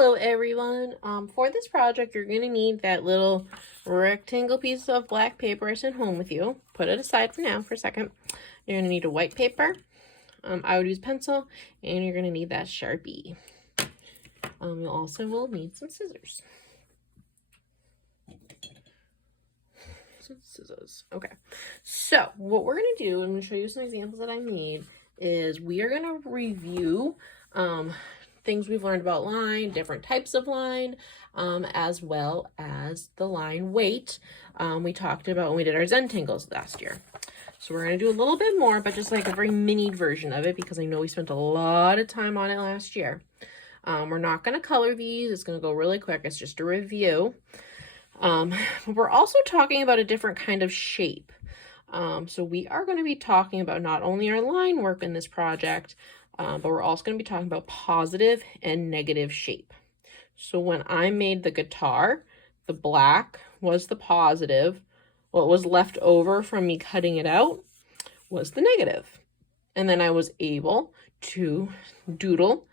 Hello everyone. For this project, you're going to need that little rectangle piece of black paper I sent home with you. Put it aside for now for a second. You're going to need a white paper. I would use pencil, and you're going to need that Sharpie. You also will need some scissors. Okay, so what we're going to do, I'm going to show you some examples that I made, is we are going to review things we've learned about line, different types of line, as well as the line weight we talked about when we did our Zentangles last year. So we're going to do a little bit more, but just like a very mini version of it, because I know we spent a lot of time on it last year. We're not going to color these. It's going to go really quick. It's just a review. But we're also talking about a different kind of shape. So we are going to be talking about not only our line work in this project, but we're also going to be talking about positive and negative shape. So when I made the guitar, the black was the positive. What was left over from me cutting it out was the negative. And then I was able to doodle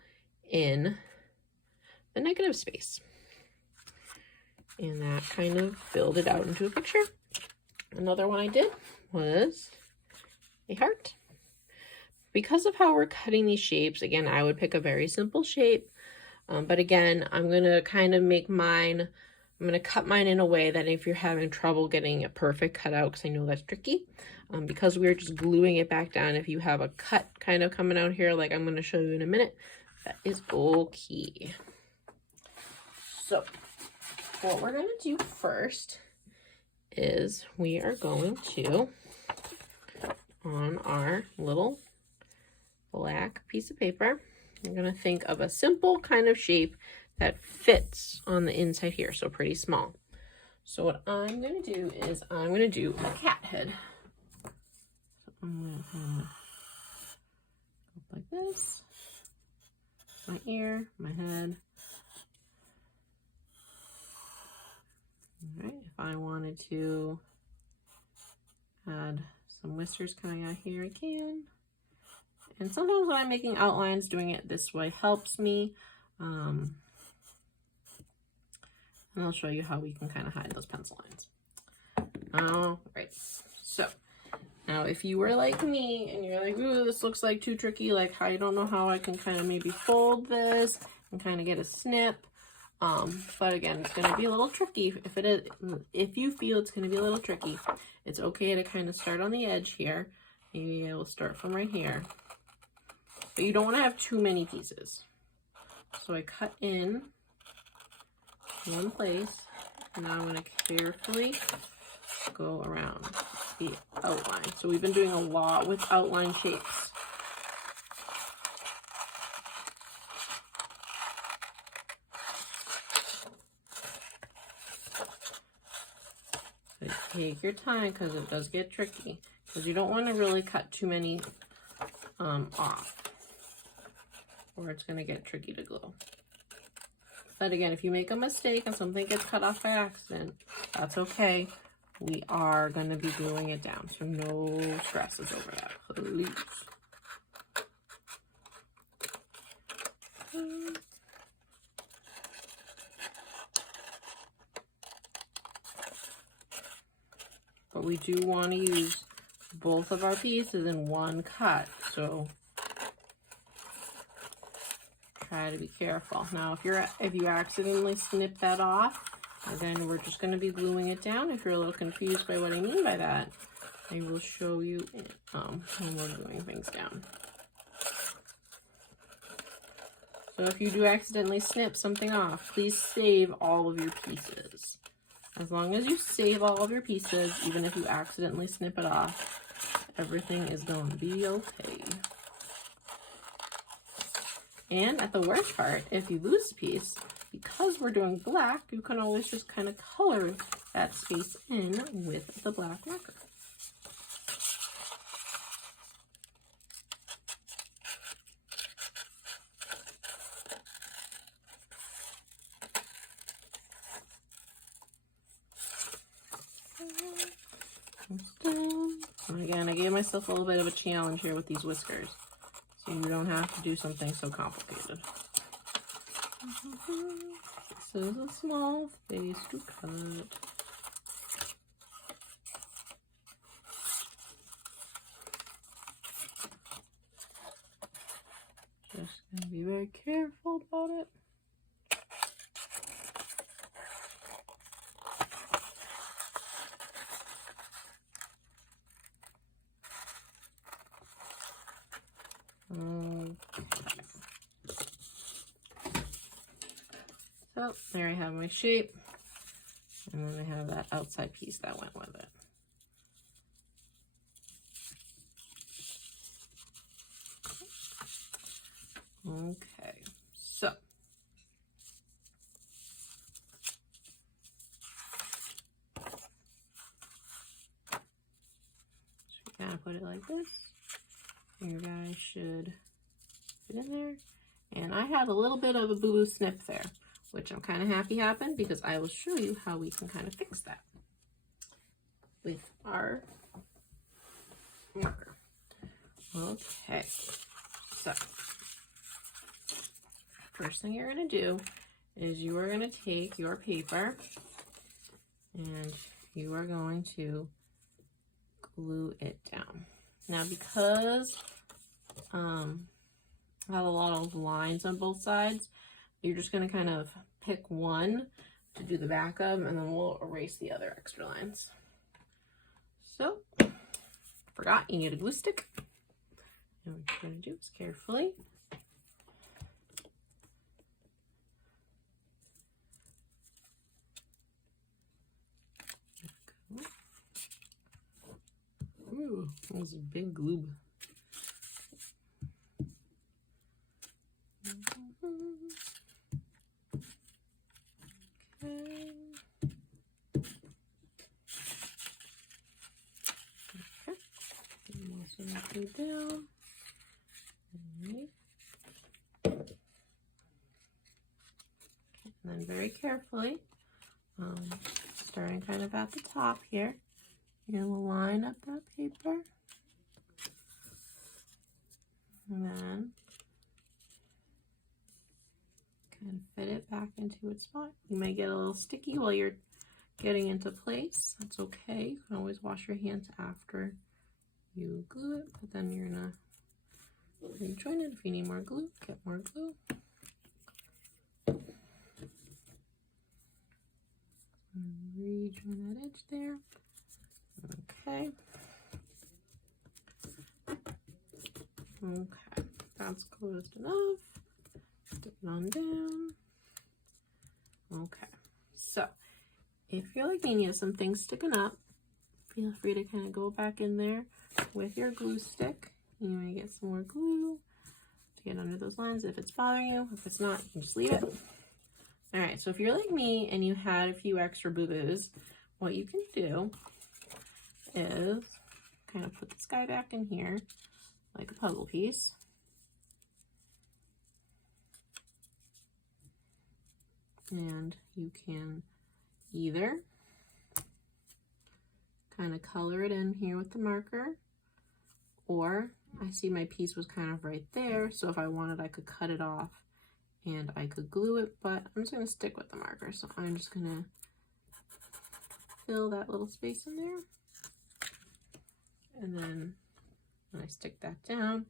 in the negative space. And that kind of filled it out into a picture. Another one I did was a heart. Because of how we're cutting these shapes, again, I would pick a very simple shape. But again, I'm going to kind of make mine, I'm going to cut mine in a way that if you're having trouble getting a perfect cutout, because I know that's tricky, because we're just gluing it back down, if you have a cut kind of coming out here, like I'm going to show you in a minute, that is okay. So what we're going to do first is we are going to, on our little black piece of paper, I'm going to think of a simple kind of shape that fits on the inside here, so pretty small. So what I'm going to do is I'm going to do a cat head. So I'm going to go like this, my ear, my head. All right, if I wanted to add some whiskers coming out here, I can. And sometimes when I'm making outlines, doing it this way helps me. And I'll show you how we can kind of hide those pencil lines. All right, so now if you were like me and you're like, ooh, this looks like too tricky, like I don't know how I can kind of maybe fold this and kind of get a snip. But again, it's going to be a little tricky. If you feel it's going to be a little tricky, it's okay to kind of start on the edge here. Maybe I will start from right here. But you don't want to have too many pieces. So I cut in one place, and now I'm going to carefully go around the outline. So we've been doing a lot with outline shapes. So take your time, because it does get tricky, because you don't want to really cut too many off, or it's going to get tricky to glue. But again, if you make a mistake and something gets cut off by accident, that's okay. We are going to be gluing it down, so no stresses over that, please. But we do want to use both of our pieces in one cut, so try to be careful. Now, if you accidentally snip that off, again, we're just going to be gluing it down. If you're a little confused by what I mean by that, I will show you when we're gluing things down. So if you do accidentally snip something off, please save all of your pieces. As long as you save all of your pieces, even if you accidentally snip it off, everything is going to be okay. And at the worst part, if you lose a piece, because we're doing black, you can always just kind of color that space in with the black marker. And again, I gave myself a little bit of a challenge here with these whiskers, so you don't have to do something so complicated. This is a small space to cut. Just gonna be very careful about it. So there I have my shape, and then I have that outside piece that went with it. Okay, so kind of put it like this. Your guys should fit in there. And I had a little bit of a boo-boo snip there, which I'm kind of happy happened because I will show you how we can kind of fix that with our marker. Okay, so first thing you're going to do is you are going to take your paper and you are going to glue it down. Now, because I have a lot of lines on both sides, you're just going to kind of pick one to do the back of, and then we'll erase the other extra lines. So, forgot you need a glue stick. And what you're going to do is carefully ooh, that was a big glue. Okay. And also that glue down. Right. And then very carefully, starting kind of at the top here, you're going to line up that paper. And then kind of fit it back into its spot. You may get a little sticky while you're getting into place. That's okay. You can always wash your hands after you glue it, but then you're gonna rejoin it. If you need more glue, get more glue. And rejoin that edge there. Okay. Okay, that's closed enough. Stick it on down. Okay, so if you're like me and you have some things sticking up, feel free to kind of go back in there with your glue stick. You may get some more glue to get under those lines if it's bothering you. If it's not, you can just leave it. All right, so if you're like me and you had a few extra boo-boos, what you can do is kind of put this guy back in here like a puzzle piece. And you can either kind of color it in here with the marker, or I see my piece was kind of right there, so if I wanted I could cut it off and I could glue it, but I'm just going to stick with the marker. So I'm just going to fill that little space in there, and then when I stick that down,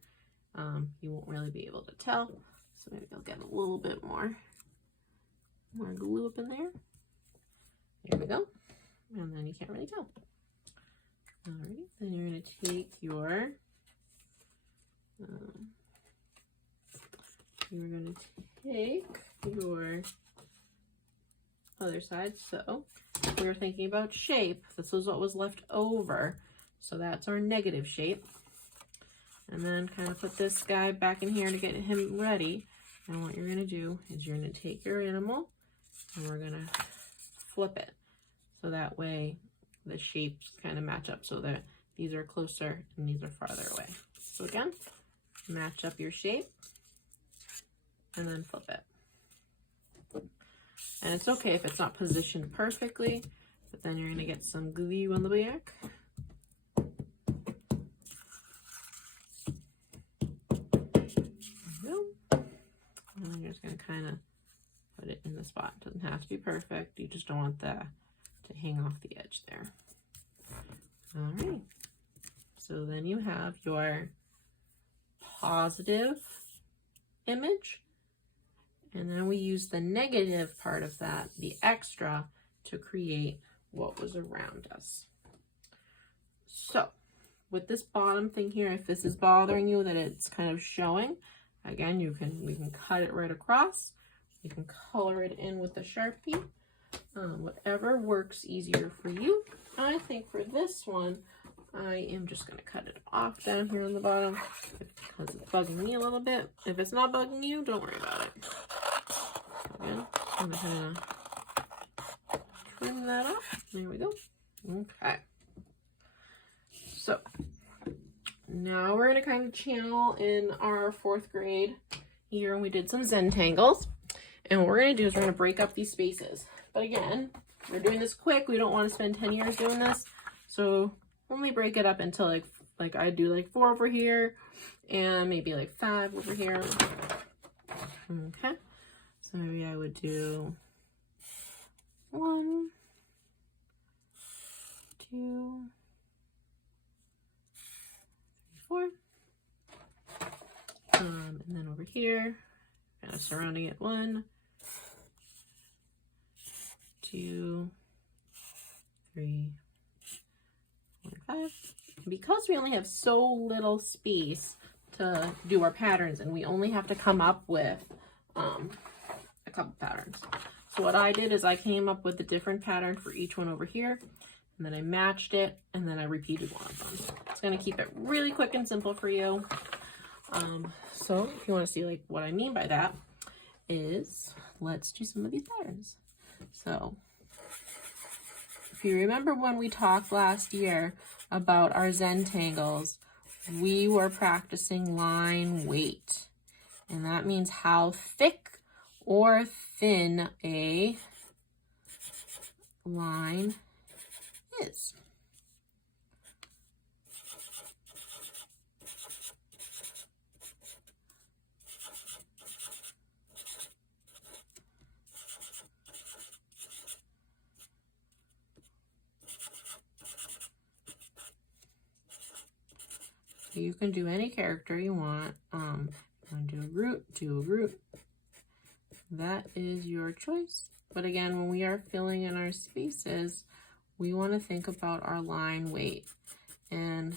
you won't really be able to tell, so maybe I'll get a little bit more glue up in there. There we go. And then you can't really tell. Alrighty, then you're going to take your other side. So we were thinking about shape. This was what was left over. So that's our negative shape. And then kind of put this guy back in here to get him ready. And what you're going to do is you're going to take your animal and we're going to flip it. So that way the shapes kind of match up, so that these are closer and these are farther away. So again, match up your shape and then flip it. And it's okay if it's not positioned perfectly, but then you're going to get some glue on the back. And then you're just going to kind of put it in the spot. It doesn't have to be perfect. You just don't want that to hang off the edge there. All right. So then you have your positive image, and then we use the negative part of that, the extra, to create what was around us. So with this bottom thing here, if this is bothering you that it's kind of showing, again, we can cut it right across. You can color it in with the Sharpie, whatever works easier for you. I think for this one, I am just going to cut it off down here on the bottom because it's bugging me a little bit. If it's not bugging you, don't worry about it. Again, I'm going to trim that off. There we go. Okay. So now we're going to kind of channel in our 4th grade here, and we did some Zentangles. And what we're going to do is we're going to break up these spaces. But again, we're doing this quick. We don't want to spend 10 years doing this. So only break it up until like I do like 4 over here and maybe like 5 over here. Okay. So maybe I would do 1, 2, 3, 4. And then over here, kind of surrounding it, 1, 2, 3, 4, 5. Because we only have so little space to do our patterns, and we only have to come up with a couple patterns. So what I did is I came up with a different pattern for each one over here, and then I matched it, and then I repeated one of them. It's going to keep it really quick and simple for you. So if you want to see like what I mean by that is, let's do some of these patterns. So if you remember when we talked last year about our Zentangles, we were practicing line weight, and that means how thick or thin a line is. So you can do any character you want. You want to do a root. That is your choice. But again, when we are filling in our spaces, we want to think about our line weight. And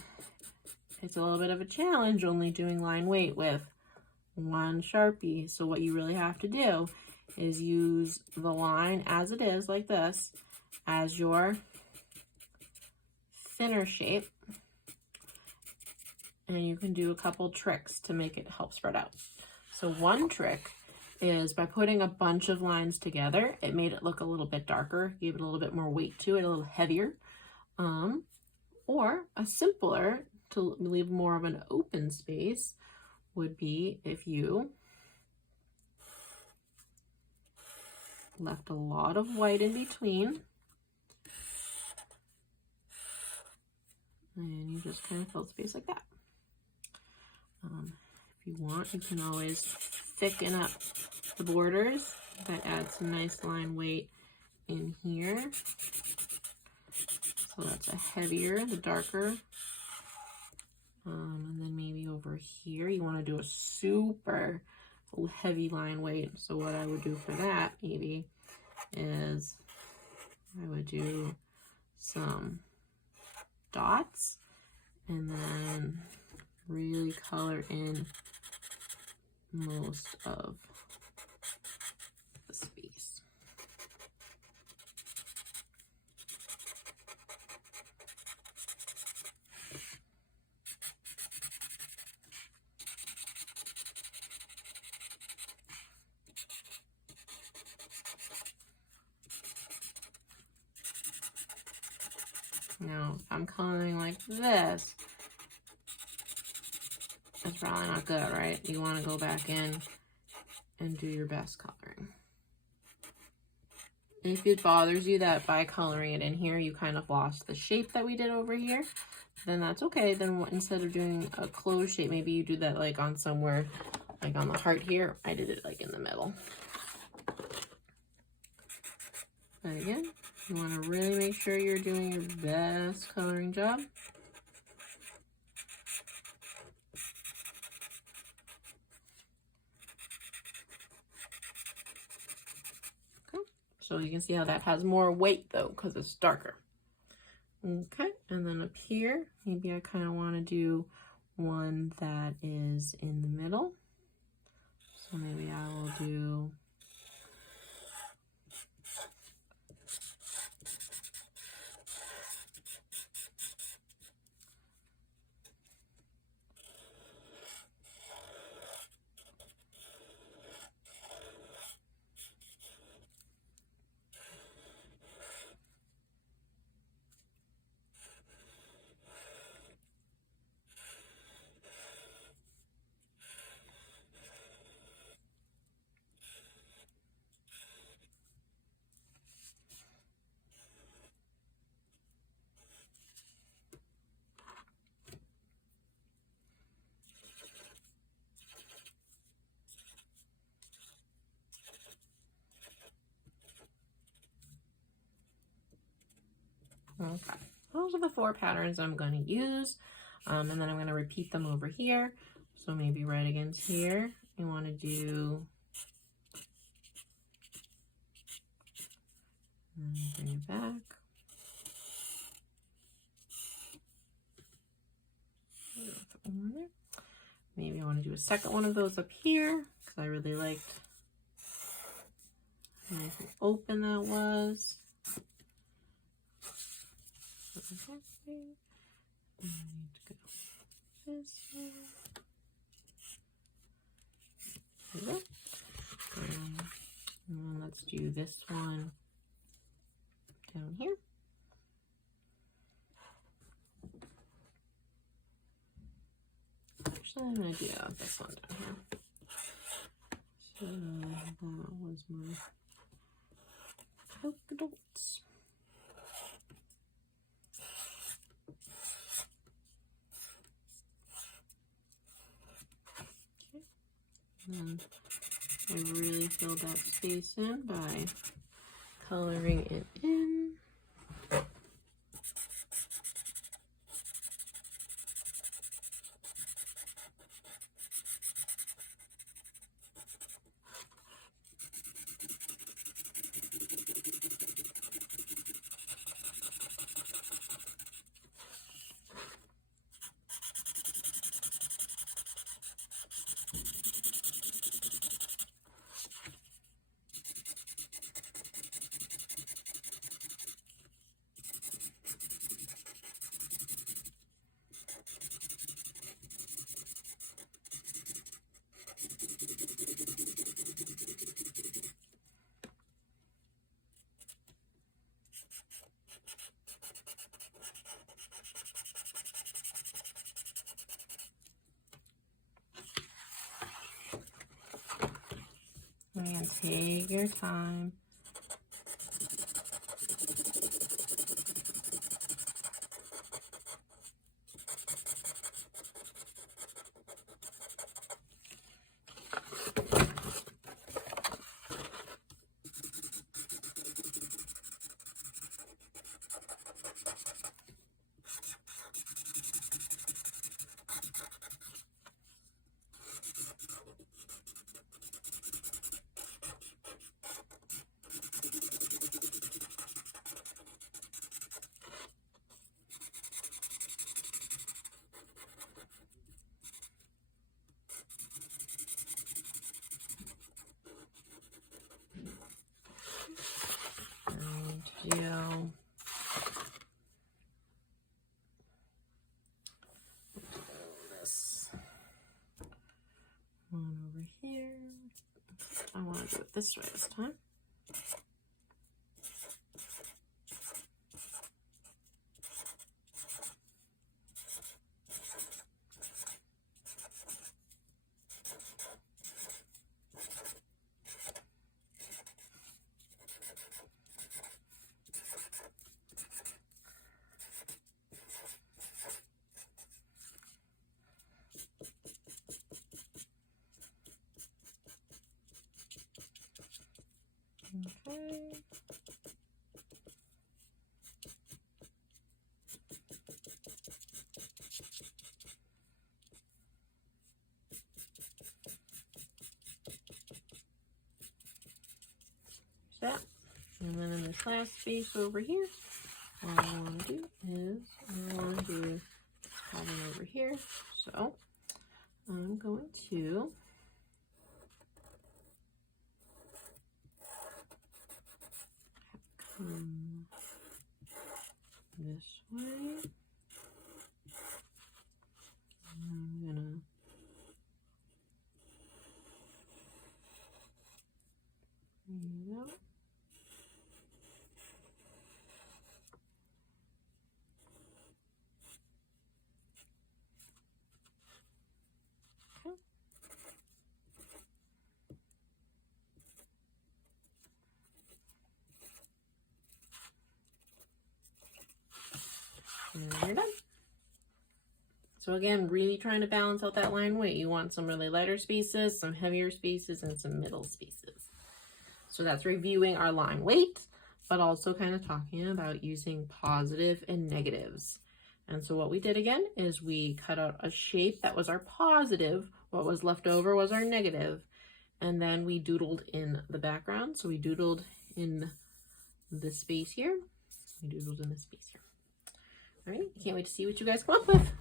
it's a little bit of a challenge only doing line weight with one Sharpie. So what you really have to do is use the line as it is, like this, as your thinner shape. And you can do a couple tricks to make it help spread out. So one trick is by putting a bunch of lines together, it made it look a little bit darker, gave it a little bit more weight to it, a little heavier. Or a simpler, to leave more of an open space, would be if you left a lot of white in between. And you just kind of fill space like that. If you want, you can always thicken up the borders. That adds some nice line weight in here. So that's a heavier, the darker. And then maybe over here, you want to do a super heavy line weight. So what I would do for that maybe is I would do some dots and then really color in most of the space. Now, if I'm coloring like this, that's probably not good, right? You want to go back in and do your best coloring. If it bothers you that by coloring it in here, you kind of lost the shape that we did over here, then that's okay. Then instead of doing a closed shape, maybe you do that like on somewhere, like on the heart here. I did it like in the middle. But again, you want to really make sure you're doing your best coloring job. Okay, so you can see how that has more weight though, because it's darker. Okay, and then up here, maybe I kind of want to do one that is in the middle. So maybe I will do okay. Those are the 4 patterns I'm going to use, and then I'm going to repeat them over here. So maybe right against here, you want to do, and bring it back. Maybe I want to do a second one of those up here because I really liked how open that was. I need to go this way. There we go. And then let's do this one down here. Actually, I'm going to do this one down here. So that was my polka dots. Okay. And I really filled that space in by coloring it in. And take your time. Do this one over here. I want to do it this way this time. Okay. that. And then in this last space over here, all I want to do is I want to do this pattern over here. So I'm going to come this way. I'm gonna and you're done. So again, really trying to balance out that line weight. You want some really lighter spaces, some heavier spaces, and some middle spaces. So that's reviewing our line weight, but also kind of talking about using positive and negatives. And so what we did again is we cut out a shape that was our positive. What was left over was our negative. And then we doodled in the background. So we doodled in this space here. We doodled in this space here. All right, can't wait to see what you guys come up with.